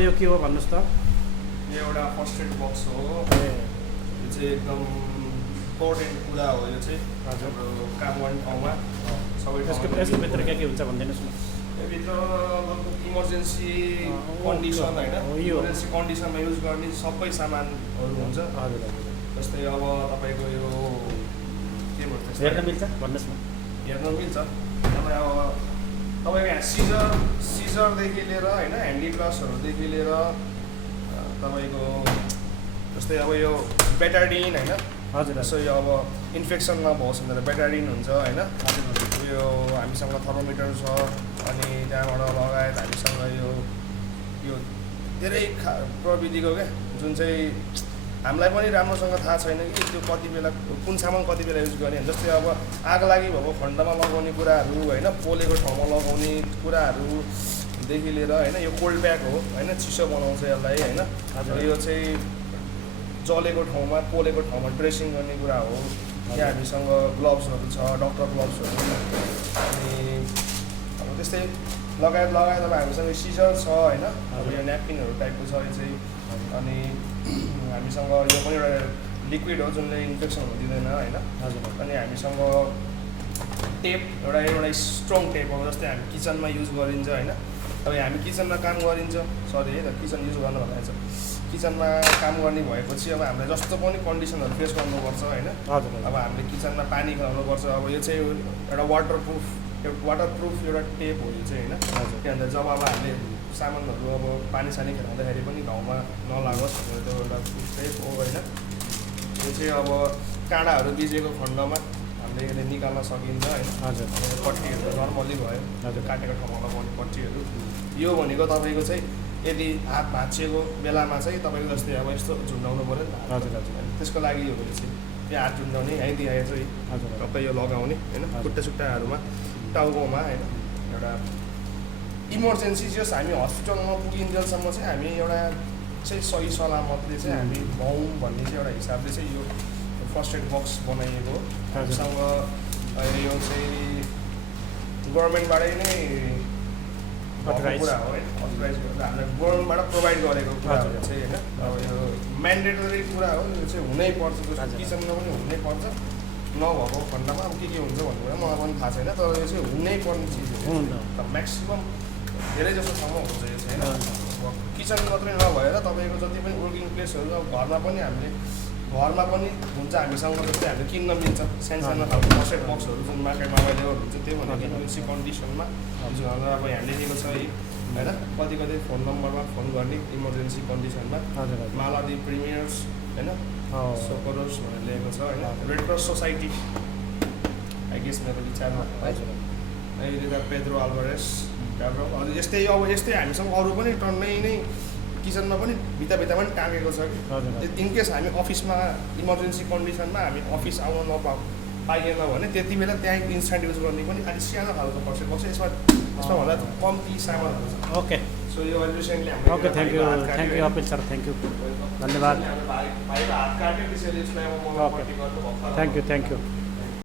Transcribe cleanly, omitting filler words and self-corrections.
यो के हो भन्नुहोस् त। यो एउटा फर्स्ट एड बक्स हो। ए यो चाहिँ एकदम इम्पोर्टेन्ट कुरा हो। यो चाहिँ हजुर। हाम्रो काम गर्ने ठाउँमा सबै यसको भित्र के हुन्छ भनिदिनुहोस् न। योभित्र इमर्जेन्सी कन्डिसन होइन, इमर्जेन्सी कन्डिसनमा युज गर्ने सबै सामानहरू हुन्छ। हजुर हजुर। जस्तै अब तपाईँको यो के भन्छ हेर्न मिल्छ भन्नुहोस् न। हेर्न मिल्छ। तपाईँ अब तपाईँको यहाँ सिजरदेखि लिएर होइन, ह्यान्डी प्लसहरूदेखि लिएर तपाईँको जस्तै अब यो बेटाडिन होइन, हजुर जस्तो यो अब इन्फेक्सन नभओस् भनेर बेटाडिन हुन्छ होइन। यो हामीसँग थर्मोमिटर छ, अनि त्यहाँबाट लगायत हामीसँग यो धेरै प्रविधिको क्या, जुन चाहिँ हामीलाई पनि राम्रोसँग थाहा छैन कि त्यो कति बेला कुन सामान कति बेला युज गर्ने। जस्तै अब आग लागि भएको खण्डमा लगाउने कुराहरू होइन, पोलेको ठाउँमा लगाउने कुराहरूदेखि लिएर होइन, यो कोल्ड प्याक हो होइन, चिसो बनाउँछ यसलाई होइन। यो चाहिँ जलेको ठाउँमा पोलेको ठाउँमा ड्रेसिङ गर्ने कुरा हो। यहाँ हामीसँग ग्लोभ्सहरू छ, डक्टर ग्लोभ्सहरू, अनि अब त्यस्तै लगायत अब हामीसँग सिजर छ होइन। अब यो न्यापकिनहरू टाइपको छ यो चाहिँ। अनि हामीसँग यो पनि एउटा लिक्विड हो जुनले इन्फेक्सन हुन दिँदैन होइन। अनि हामीसँग टेप एउटा स्ट्रङ टेप हो, जस्तै हामी किचनमा युज गरिन्छ होइन। अब हामी किचनमा काम गरिन्छ, सरी है त, किचन युज गर्नु भनेको छ। किचनमा काम गर्ने भएपछि अब हामीले जस्तो पनि कन्डिसनहरू फेस गर्नुपर्छ होइन। अब हामीले किचनमा पानी खुवाउनुपर्छ। अब यो चाहिँ एउटा वाटरप्रुफ एउटा टेप हो यो चाहिँ होइन। के भन्दा जब अब हामीले सामानहरू अब पानी सानी खेलाउँदाखेरि पनि घाउमा नलागोस् भनेर त्यो एउटा टेप हो होइन। यो चाहिँ अब काँडाहरू बिजेको खण्डमा हामीले यसले निकाल्न सकिन्छ होइन। पट्टीहरू नर्मली भयो, काटेको ठाउँमा लगाउने पट्टीहरू। यो भनेको तपाईँको चाहिँ यदि हात भाँचिएको बेलामा चाहिँ तपाईँको जस्तै अब यस्तो झुन्डाउनु पऱ्यो नि त। त्यसको लागि हो यो चाहिँ। यो हात झुन्डाउने है दिए चाहिँ टक्कै यो लगाउने होइन, खुट्टा सुट्टाहरूमा, टाउकोमा होइन। एउटा इमर्जेन्सी जस हामी हस्पिटलमा पुगिन्जेलसम्म चाहिँ हामी एउटा चाहिँ सही सलामतले चाहिँ हामी भौँ भन्ने चाहिँ एउटा हिसाबले चाहिँ यो फर्स्ट एड बक्स बनाइएको हो। हामीसँग यो चाहिँ गभर्मेन्टबाटै नै कुरा हो होइन, अथोराइज गरेर हामीलाई गभर्मेन्टबाट प्रोभाइड गरेको कुराहरू चाहिँ होइन। अब यो म्यान्डेटरी कुरा हो, यो चाहिँ हुनैपर्छ। किचनमा पनि हुनैपर्छ, नभएको खण्डमा अब के हुन्छ भन्ने कुरा मलाई पनि थाहा छैन, तर यो चाहिँ हुनैपर्ने चिज हो। म्याक्सिमम् धेरै जस्तो ठाउँमा हुन्छ यो चाहिँ होइन। किचन मात्रै नभएर तपाईँको जति पनि वर्किङ प्लेसहरू अब घरमा पनि हुन्छ हामीसँग। जस्तै हामीले किन्न मिल्छ सानो खालको फर्स्ट एड बक्सहरू जुन मार्केटमा अभाइलेबल हुन्छ, त्यो भनेको इमर्जेन्सी कन्डिसनमा जुन अब यहाँ लेखेको छ है होइन। कति फोन नम्बरमा फोन गर्ने इमर्जेन्सी कन्डिसनमा। मालादी प्रिमियर्स होइन, सोकोरोस भनेर लेखेको छ होइन। Red Cross society I guess मेरो विचारमा है, पेद्रो अल्भारेस हजुर। यस्तै हामीसँग अरू पनि टन्नै नै किचनमा पनि भित्तामा पनि टाँगेको छ कि। इनकेस हामी अफिसमा इमर्जेन्सी कन्डिसनमा हामी अफिस आउन पाइएन भने त्यति बेला त्यहाँ इन्स्ट्यान्ट युज गर्ने पनि अलिक सानो खालको फर्स्ट एड बक्स। यसमा भन्दा कम्ती सामानहरू छ। ओके, सो यो recently okay, thank you appeal sir, thank you, धन्यवाद। भाइको हात काट्यो त्यसैले यसलाई अब मलाई पट्टी गर्नु भएको। Thank you.